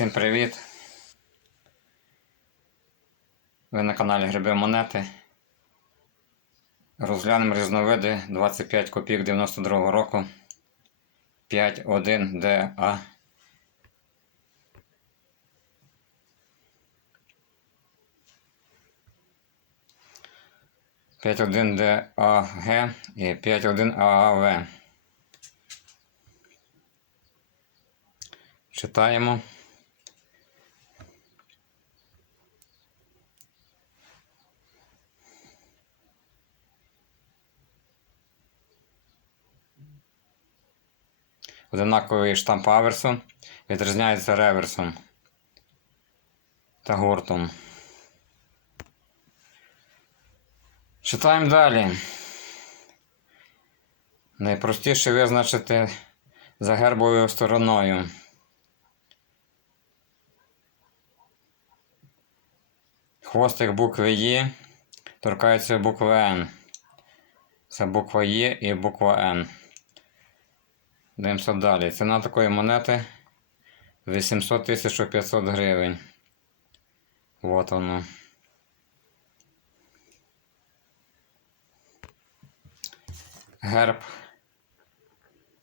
Всім привіт! Ви на каналі Гриби Монети. Розглянемо різновиди 25 копійок 92 року 5.1 DA. П'ять один ДАГ і 51 ААВ. Читаємо. Одинаковий штамп аверсу відрізняється реверсом та гуртом. Читаємо далі. Найпростіше визначити за гербовою стороною. Хвостик букви Є торкається букви Н. Це буква Є і буква Н. Дивимося далі. Ціна такої монети 800 500 гривень. Вот воно. Герб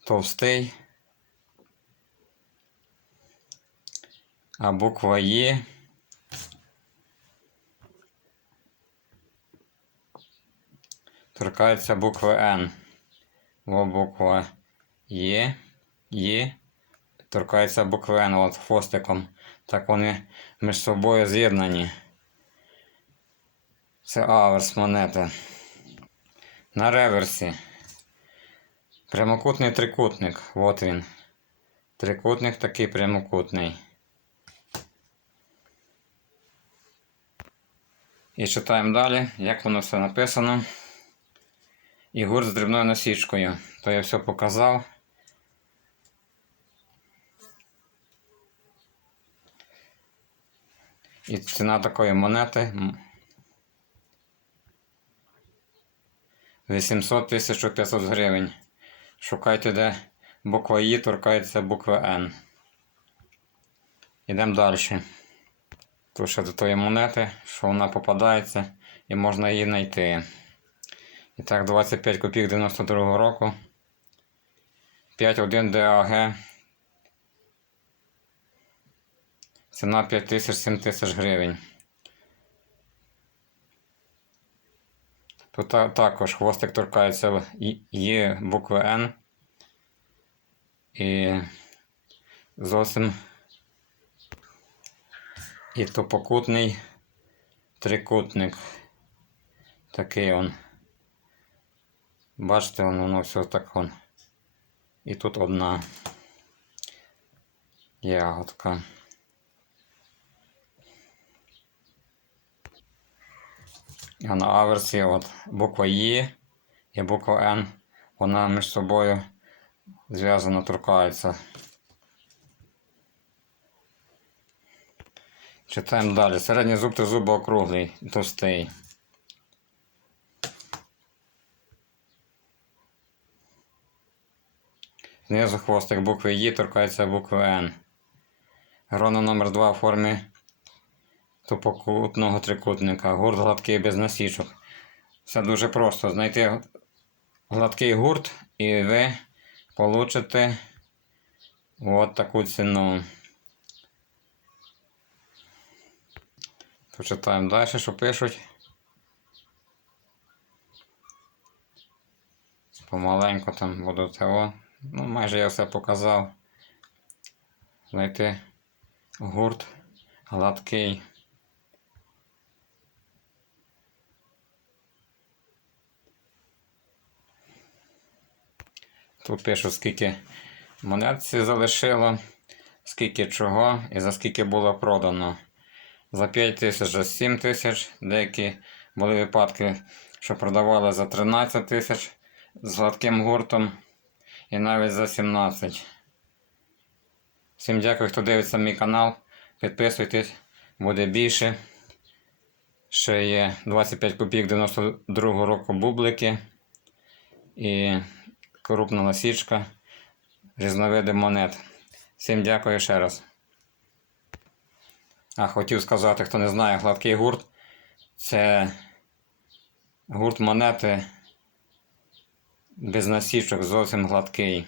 товстий. А буква Є. Торкається букви Н. Во буква Є. Є. Торкається букви Н от хвостиком. Так вони між собою з'єднані. Це аверс монети. На реверсі. Прямокутний трикутник. От він. Трикутник такий прямокутний. І читаємо далі, як воно все написано. І гурт з дрібною насічкою. То я все показав. І ціна такої монети 800 1500 гривень. Шукайте, де буква І торкається букви Н. Йдемо далі. Тут ще до тої монети, що вона попадається і можна її знайти. І так, 25 копійок 92 року. 5.1 ДАГ. Ціна 5 тисяч 7 тисяч гривень. Тут також хвостик торкається є букви Н. І зовсім і топокутний трикутник. Такий он. Бачите, воно, воно все так он. І тут одна ягодка. А на аверсі от буква Є і буква Н, вона між собою зв'язано торкається. Читаємо далі. Середній зуб та зубоокруглий, товстий. Знизу хвостик букви Є торкається букви Н. Грона номер 2 в формі тупокутного трикутника. Гурт гладкий без насічок. Все дуже просто. Знайти гладкий гурт і ви получите от таку ціну. Почитаємо далі, що пишуть. Помаленьку там буду того. Ну, майже я все показав. Знайти гурт гладкий. Тут пишу, скільки монет залишило, скільки чого і за скільки було продано. За 5 тисяч, за 7 тисяч. Деякі були випадки, що продавали за 13 тисяч з гладким гуртом і навіть за 17. Всім дякую, хто дивиться мій канал. Підписуйтесь, буде більше. Ще є 25 копійок 92 року бублики і крупна насічка, різновиди монет. Всім дякую ще раз. А хотів сказати, хто не знає, гладкий гурт це гурт монети без насічок зовсім гладкий.